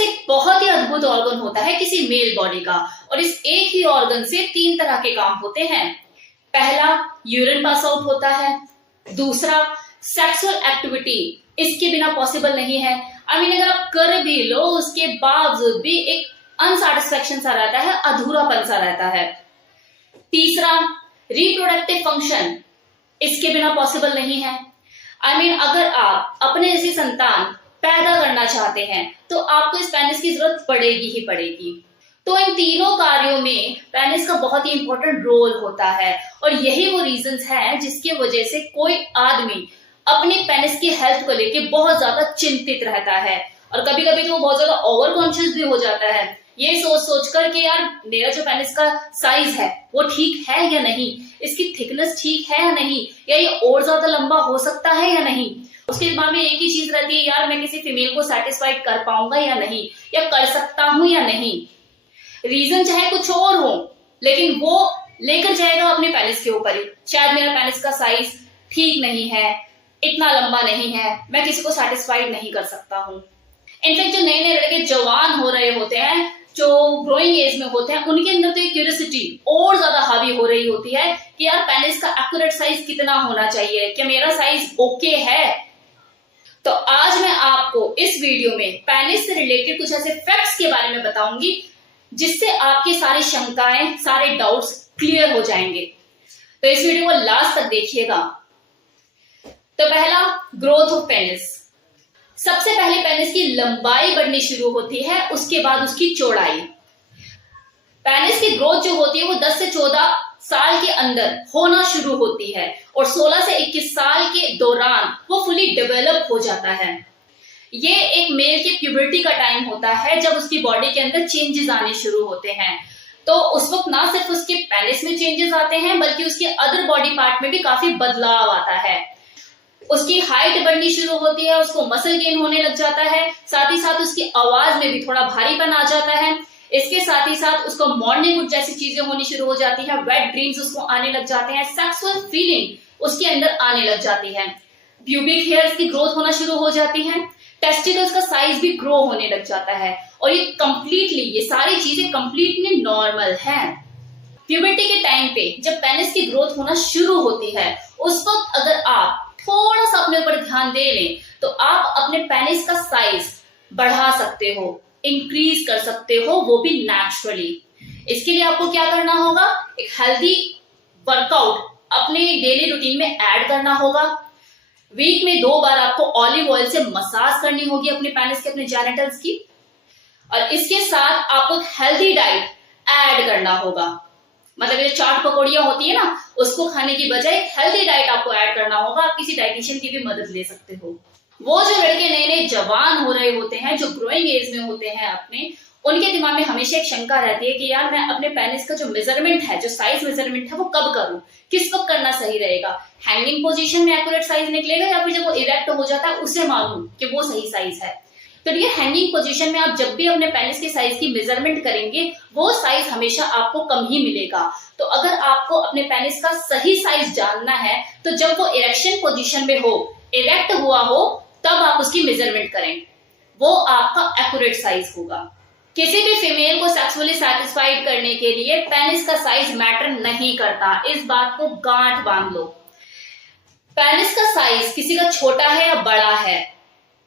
Penis एक बहुत ही अद्भुत ऑर्गन होता है किसी मेल बॉडी का, और इस एक ही ऑर्गन से 3 तरह के काम होते हैं। पहला, यूरिन पास आउट होता है। दूसरा, सेक्सुअल एक्टिविटी इसके बिना पॉसिबल नहीं है। अगर आप कर भी लो उसके बावजूद भी एक अनसैटिस्फैक्शन सा रहता है, अधूरापन सा रहता है। तीसरा, रिप्रोडक्टिव फंक्शन इसके बिना पॉसिबल नहीं है। अगर आप अपने जैसी संतान पैदा करना चाहते हैं तो आपको इस पेनिस की जरूरत पड़ेगी ही पड़ेगी। तो इन तीनों कार्यों में पेनिस का बहुत ही इंपॉर्टेंट रोल होता है, और यही वो रीजंस हैं जिसकी वजह से कोई आदमी अपने पेनिस की हेल्थ को लेके बहुत ज्यादा चिंतित रहता है, और कभी कभी तो वो बहुत ज्यादा ओवर कॉन्शियस भी हो जाता है, ये सोच सोच कर कि यार मेरा जो पेनिस का साइज है वो ठीक है या नहीं, इसकी थिकनेस ठीक है या नहीं, या ये और ज्यादा लंबा हो सकता है या नहीं। उसके दिमाग में एक ही चीज रहती है, यार मैं किसी फीमेल को सेटिस्फाइड कर पाऊंगा या नहीं, या कर सकता हूं या नहीं। रीजन चाहे कुछ और हो, लेकिन वो लेकर जाएगा अपने पेनिस के ऊपर ही, शायद मेरा पेनिस का साइज ठीक नहीं है, इतना लंबा नहीं है, मैं किसी को सेटिस्फाइड नहीं कर सकता हूँ। इनफैक्ट जो नए नए लड़के जवान हो रहे होते हैं, जो ग्रोइंग एज में होते हैं, उनके अंदर तो ये क्यूरियोसिटी और ज्यादा हावी हो रही होती है कि यार पेनिस का एक्यूरेट साइज कितना होना चाहिए, क्या मेरा साइज ओके है। तो आज मैं आपको इस वीडियो में पेनिस से रिलेटेड कुछ ऐसे फैक्ट्स के बारे में बताऊंगी जिससे आपकी सारी शंकाएं, सारे डाउट्स क्लियर हो जाएंगे। तो इस वीडियो को लास्ट तक देखिएगा। तो पहला, ग्रोथ ऑफ पेनिस। सबसे पहले पेनिस की लंबाई बढ़नी शुरू होती है, उसके बाद उसकी चौड़ाई। पेनिस की ग्रोथ जो होती है वो 10 से 14 साल के अंदर होना शुरू होती है, और 16 से 21 साल के दौरान वो फुली डेवलप हो जाता है। ये एक मेल की प्यूबर्टी का टाइम होता है जब उसकी बॉडी के अंदर चेंजेस आने शुरू होते हैं। तो उस वक्त ना सिर्फ उसके पेनिस में चेंजेस आते हैं, बल्कि उसके अदर बॉडी पार्ट में भी काफी बदलाव आता है। उसकी हाइट बढ़नी शुरू होती है, उसको मसल गेन होने लग जाता है, साथ ही साथ उसकी आवाज में भी थोड़ा भारीपन आ जाता है। इसके साथ ही साथ उसको मॉर्निंग वुड जैसी चीजें होनी शुरू हो जाती है, वेट ड्रीम्स उसको आने लग जाते हैं, सेक्सुअल फीलिंग उसके अंदर आने लग जाती है, प्यूबिक हेयर्स की ग्रोथ होना शुरू हो जाती है, टेस्टिकल्स का साइज भी ग्रो होने लग जाता है, और ये सारी चीजें कंप्लीटली नॉर्मल हैं। प्यूबर्टी के टाइम पे जब पेनिस की ग्रोथ होना शुरू होती है, उस वक्त अगर आप थोड़ा सा अपने ऊपर ध्यान दे लें तो आप अपने पेनिस का साइज बढ़ा सकते हो, इंक्रीज कर सकते हो, वो भी नेचुरली। इसके लिए आपको क्या करना होगा, एक हेल्दी वर्कआउट अपने डेली रूटीन में ऐड करना होगा। वीक में 2 बार आपको ऑलिव ऑयल से मसाज करनी होगी अपने पेनिस के, अपने जेनिटल्स की, और इसके साथ आपको हेल्दी डाइट ऐड करना होगा। मतलब ये चाट पकौड़ियां होती है ना, उसको खाने की बजाय हेल्दी डाइट आपको ऐड करना होगा। आप किसी डाइटिशियन की भी मदद ले सकते हो। वो जो लड़के नए नए जवान हो रहे होते हैं, जो ग्रोइंग एज में होते हैं अपने, उनके दिमाग में हमेशा एक शंका रहती है कि यार मैं अपने पेनिस का जो मेजरमेंट है, जो साइज मेजरमेंट है, वो कब करूं, किस वक्त करना सही रहेगा। हैंगिंग पोजीशन में एक्यूरेट साइज निकलेगा, या फिर जब वो इरेक्ट हो जाता है उसे मालूम कि वो सही साइज है। तो ये हैंगिंग पोजीशन में आप जब भी अपने पेनिस के साइज की मेजरमेंट करेंगे, वो साइज हमेशा आपको कम ही मिलेगा। तो अगर आपको अपने पेनिस का सही साइज जानना है, तो जब वो इरेक्शन पोजीशन में हो, इरेक्ट हुआ हो, तब आप उसकी मेजरमेंट करें, वो आपका एक्यूरेट साइज होगा। किसी भी फीमेल को सेक्सुअली सेटिस्फाइड करने के लिए पेनिस का साइज मैटर नहीं करता, इस बात को गांठ बांध लो। पेनिस का साइज किसी का छोटा है या बड़ा है,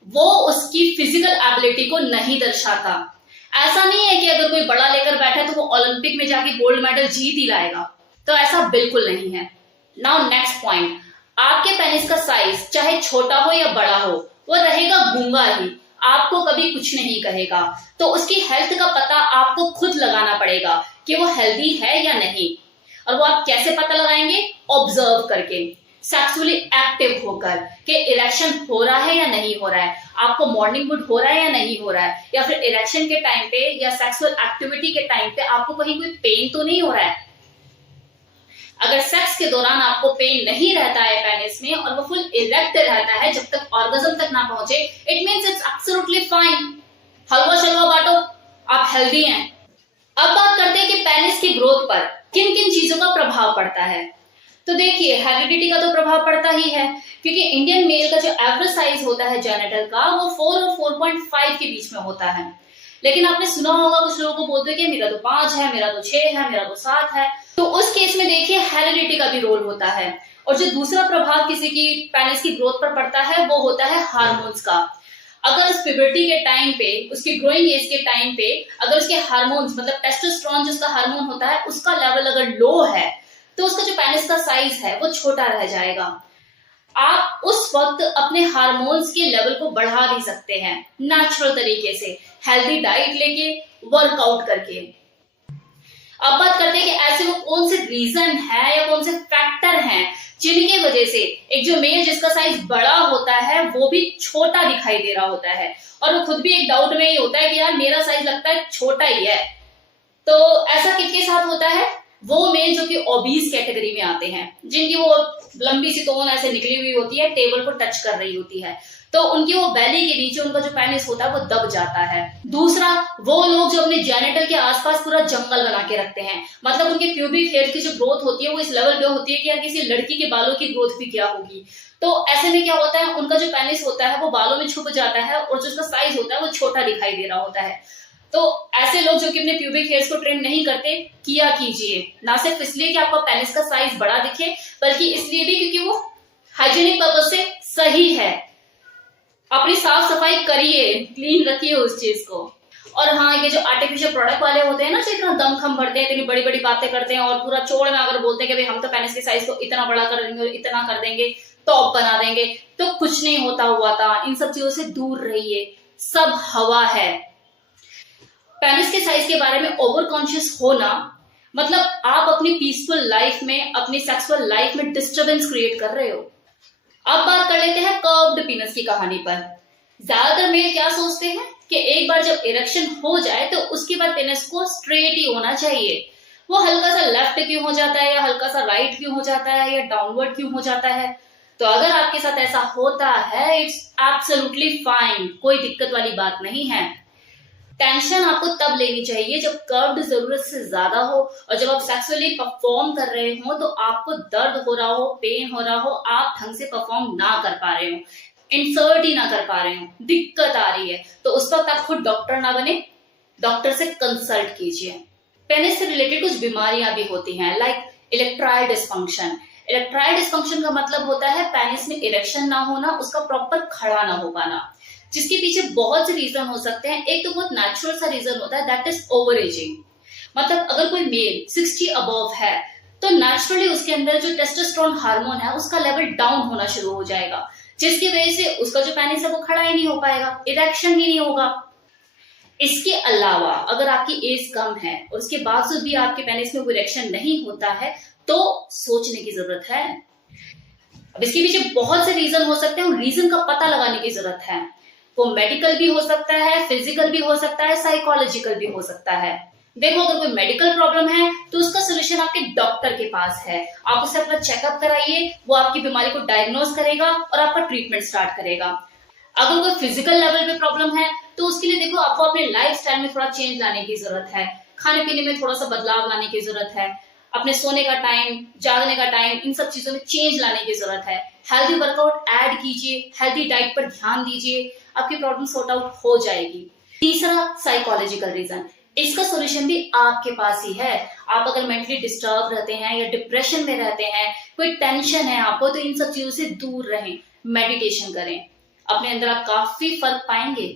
वो उसकी फिजिकल एबिलिटी को नहीं दर्शाता। ऐसा नहीं है कि अगर कोई बड़ा लेकर बैठा है तो वो ओलंपिक में जाके गोल्ड मेडल जीत ही लाएगा, तो ऐसा बिल्कुल नहीं है। नाउ नेक्स्ट पॉइंट, आपके पेनिस का साइज चाहे छोटा हो या बड़ा हो, वो रहेगा गूंगा ही, आपको कभी कुछ नहीं कहेगा। तो उसकी हेल्थ का पता आपको खुद लगाना पड़ेगा कि वो हेल्दी है या नहीं। और वो आप कैसे पता लगाएंगे, ऑब्जर्व करके, सेक्सुअली एक्टिव होकर, कि इरेक्शन हो रहा है या नहीं हो रहा है, आपको मॉर्निंग वुड हो रहा है या नहीं हो रहा है, या फिर इरेक्शन के टाइम पे या सेक्सुअल एक्टिविटी के टाइम पे आपको कहीं कोई पेन तो नहीं हो रहा है। अगर सेक्स के दौरान आपको पेन नहीं रहता है पेनिस में, और वो फुल इरेक्ट रहता है जब तक ऑर्गेज्म तक ना पहुंचे, it means it's absolutely fine, halwa शलवा बांटो, आप हेल्दी हैं। अब बात करते हैं कि पेनिस की ग्रोथ पर किन किन चीजों का प्रभाव पड़ता है। तो देखिए, हेरिडिटी का तो प्रभाव पड़ता ही है, क्योंकि इंडियन मेल का जो एवरेज साइज होता है जेनिटल का, वो 4 और 4.5 के बीच में होता है। लेकिन आपने सुना होगा कुछ लोगों को बोलते हैं कि मेरा तो 5 है, मेरा तो 6 है, मेरा तो 7 है। तो उस केस में देखिए हेरिडिटी का भी रोल होता है। और जो दूसरा प्रभाव किसी की पेनिस की ग्रोथ पर पड़ता है वो होता है हार्मोन्स का। अगर उस प्यूबर्टी के टाइम पे, उसकी ग्रोइंग एज के टाइम पे अगर उसके हार्मोन्स मतलब टेस्टोस्टेरोन जो उसका हार्मोन होता है उसका लेवल अगर लो है तो उसका जो पेनिस का साइज है वो छोटा रह जाएगा। आप उस वक्त अपने हार्मोन्स के लेवल को बढ़ा भी सकते हैं नेचुरल तरीके से, हेल्दी डाइट लेके, वर्कआउट करके। अब बात करते हैं कि ऐसे वो कौन से रीजन है या कौन से फैक्टर हैं जिनकी वजह से एक जो मेल जिसका साइज बड़ा होता है वो भी छोटा दिखाई दे रहा होता है, और वो खुद भी एक डाउट में ही होता है कि यार मेरा साइज लगता है छोटा ही है। तो ऐसा किसके साथ होता है? वो मेल जो कि ओबीज कैटेगरी में आते हैं, जिनकी वो लंबी सी तोन ऐसे निकली हुई होती है, टेबल को टच कर रही होती है, तो उनकी वो बेली के नीचे उनका जो पेनिस होता है वो दब जाता है। दूसरा, वो लोग जो अपने जेनिटल के आसपास पूरा जंगल बना के रखते हैं, मतलब उनके प्यूबिक हेयर की जो ग्रोथ होती है वो इस लेवल पे होती है कि यार किसी लड़की के बालों की ग्रोथ भी क्या होगी। तो ऐसे में क्या होता है, उनका जो पेनिस होता है वो बालों में छुप जाता है और जो उसका साइज होता है वो छोटा दिखाई दे रहा होता है। तो ऐसे लोग जो कि अपने प्यूबिक हेयर्स को ट्रिम नहीं करते, किया कीजिए, ना सिर्फ इसलिए कि आपका पेनिस का साइज बड़ा दिखे, बल्कि इसलिए भी क्योंकि वो हाइजीनिक पर्पज से सही है। अपनी साफ सफाई करिए, क्लीन रखिए उस चीज को। और हाँ, ये जो आर्टिफिशियल प्रोडक्ट वाले होते हैं ना, जो इतना दमखम भरते हैं, इतनी बड़ी बड़ी बातें करते हैं और पूरा चौड़ में अगर बोलते हैं कि भाई हम तो पेनिस के साइज को इतना बड़ा कर देंगे, इतना कर देंगे, टॉप बना देंगे, तो कुछ नहीं होता हुआ था। इन सब चीजों से दूर रहिए, सब हवा है। पेनिस के साइज के बारे में ओवर कॉन्शियस होना मतलब आप अपनी पीसफुल लाइफ में, अपनी सेक्सुअल लाइफ में डिस्टरबेंस क्रिएट कर रहे हो। अब बात कर लेते हैं कर्व्ड पीनस की कहानी पर। ज्यादातर मेल क्या सोचते हैं कि एक बार जब इरेक्शन हो जाए तो उसके बाद पेनिस को स्ट्रेट ही होना चाहिए। वो हल्का सा लेफ्ट क्यों हो जाता है, या हल्का सा राइट क्यों हो जाता है, या डाउनवर्ड क्यों हो जाता है। तो अगर आपके साथ ऐसा होता है, इट्स एब्सोल्युटली फाइन, कोई दिक्कत वाली बात नहीं है। टेंशन आपको तब लेनी चाहिए जब कर्व्ड जरूरत से ज्यादा हो और जब आप सेक्सुअली परफॉर्म कर रहे हो तो आपको दर्द हो रहा हो, पेन हो रहा हो, आप ढंग से परफॉर्म ना कर पा रहे हो, इंसर्ट ही ना कर पा रहे हो, दिक्कत आ रही है, तो उस वक्त आप खुद डॉक्टर ना बने, डॉक्टर से कंसल्ट कीजिए। पेनिस से रिलेटेड कुछ बीमारियां भी होती हैं, like erectile dysfunction. Erectile dysfunction का मतलब होता है पेनिस में इरेक्शन ना होना, उसका प्रॉपर खड़ा ना हो पाना, जिसके पीछे बहुत से रीजन हो सकते हैं। एक तो बहुत नेचुरल सा रीजन होता है, दैट इज ओवर एजिंग। मतलब अगर कोई मेल 60 अबव है तो नेचुरली उसके अंदर जो टेस्टोस्टेरोन हार्मोन है उसका लेवल डाउन होना शुरू हो जाएगा, जिसकी वजह से उसका जो पेनिस है वो खड़ा ही नहीं हो पाएगा, इरेक्शन ही नहीं होगा। इसके अलावा अगर आपकी एज कम है और उसके बावजूद भी आपके पेनिस में वो इरेक्शन नहीं होता है तो सोचने की जरूरत है। अब इसके पीछे बहुत से रीजन हो सकते हैं, उन रीजन का पता लगाने की जरूरत है। वो मेडिकल भी हो सकता है, फिजिकल भी हो सकता है, साइकोलॉजिकल भी हो सकता है। देखो, अगर कोई मेडिकल प्रॉब्लम है तो उसका सोल्यूशन आपके डॉक्टर के पास है। आप उससे अपना चेकअप कराइए, वो आपकी बीमारी को डायग्नोज करेगा और आपका ट्रीटमेंट स्टार्ट करेगा। अगर कोई फिजिकल लेवल पे प्रॉब्लम है तो उसके लिए देखो आपको अपने लाइफ स्टाइल में थोड़ा चेंज लाने की जरूरत है, खाने पीने में थोड़ा सा बदलाव लाने की जरूरत है, अपने सोने का टाइम, जागने का टाइम, इन सब चीजों में चेंज लाने की जरूरत है। हेल्दी वर्कआउट ऐड कीजिए, हेल्दी डाइट पर ध्यान दीजिए, आपकी प्रॉब्लम सॉर्ट आउट हो जाएगी। तीसरा, साइकोलॉजिकल रीजन। इसका सॉल्यूशन भी आपके पास ही है। आप अगर मेंटली डिस्टर्ब रहते हैं या डिप्रेशन में रहते हैं, कोई टेंशन है आपको, तो इन सब चीजों से दूर रहें, मेडिटेशन करें, अपने अंदर आप काफी फर्क पाएंगे।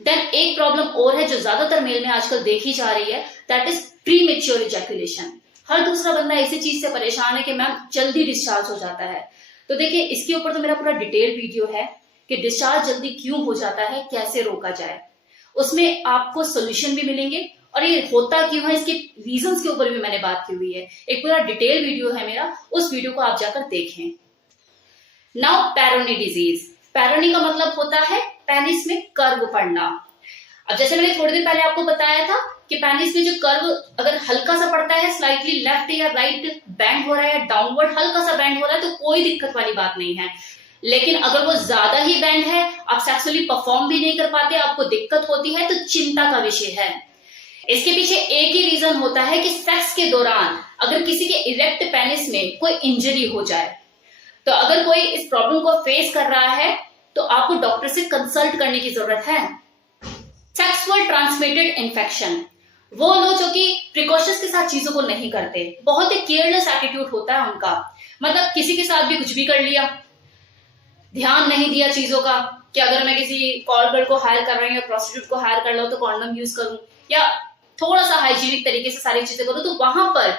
देन एक प्रॉब्लम और है जो ज्यादातर मेल में आजकल देखी जा रही है, दैट इज प्रीमेच्योर इजैकुलेशन। हर दूसरा बंदा इसी चीज से परेशान है कि मैम जल्दी डिस्चार्ज हो जाता है। तो देखिए, इसके ऊपर तो मेरा पूरा डिटेल वीडियो है कि डिस्चार्ज जल्दी क्यों हो जाता है, कैसे रोका जाए। उसमें आपको सोल्यूशन भी मिलेंगे और ये होता क्यों है, इसके रीजंस के ऊपर भी मैंने बात की हुई है। एक पूरा डिटेल वीडियो है मेरा, उस वीडियो को आप जाकर देखें। Now, Pournouri disease. पैरोनी का मतलब होता है पेनिस में कर्व पड़ना। अब जैसे मैंने थोड़ी देर पहले आपको बताया था कि पेनिस में जो कर्व अगर हल्का सा पड़ता है, स्लाइटली लेफ्ट या राइट बैंड हो रहा है या डाउनवर्ड हल्का सा बैंड हो रहा है, तो कोई दिक्कत वाली बात नहीं है। लेकिन अगर वो ज्यादा ही बैंड है, आप सेक्सुअली परफॉर्म भी नहीं कर पाते, आपको दिक्कत होती है, तो चिंता का विषय है। इसके पीछे एक ही रीजन होता है कि सेक्स के दौरान अगर किसी के इरेक्ट पेनिस में कोई इंजरी हो जाए, तो अगर कोई इस प्रॉब्लम को फेस कर रहा है तो आपको डॉक्टर से कंसल्ट करने की जरूरत है। सेक्सुअल ट्रांसमिटेड ट्रांसमिटेड इन्फेक्शन, वो लोग जो कि प्रिकॉशंस के साथ चीजों को नहीं करते, बहुत ही केयरलेस एटीट्यूड होता है उनका, मतलब किसी के साथ भी कुछ भी कर लिया, ध्यान नहीं दिया चीजों का कि अगर मैं किसी कॉल गर्ल को हायर कर रही हूँ या प्रोस्टिट्यूट को हायर कर लो तो कॉन्डम यूज करूं या थोड़ा सा हाइजीनिक तरीके से सारी चीजें करूं, तो वहां पर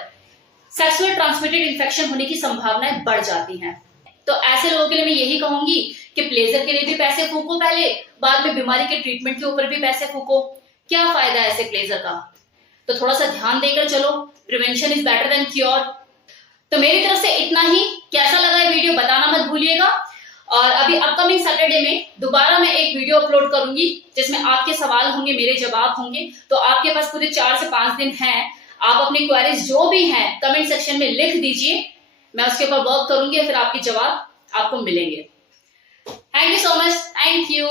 सेक्सुअल ट्रांसमिटेड इन्फेक्शन होने की संभावनाएं बढ़ जाती हैं। तो ऐसे लोगों के लिए मैं यही कहूंगी कि प्लेजर के लिए भी पैसे फूको पहले, बाद में बीमारी के ट्रीटमेंट के ऊपर भी पैसे फूको, क्या फायदा है ऐसे प्लेजर का। तो थोड़ा सा ध्यान देकर चलो, prevention is better than cure. तो मेरी तरफ से इतना ही, कैसा लगा ये वीडियो बताना मत भूलिएगा। और अभी अपकमिंग सैटरडे में दोबारा मैं एक वीडियो अपलोड करूंगी जिसमें आपके सवाल होंगे, मेरे जवाब होंगे। तो आपके पास पूरे 4 से 5 दिन हैं, आप अपनी क्वेरीज जो भी हैं कमेंट सेक्शन में लिख दीजिए, मैं उसके ऊपर वर्क करूंगी, फिर आपके जवाब आपको मिलेंगे। Thank you so much, thank you.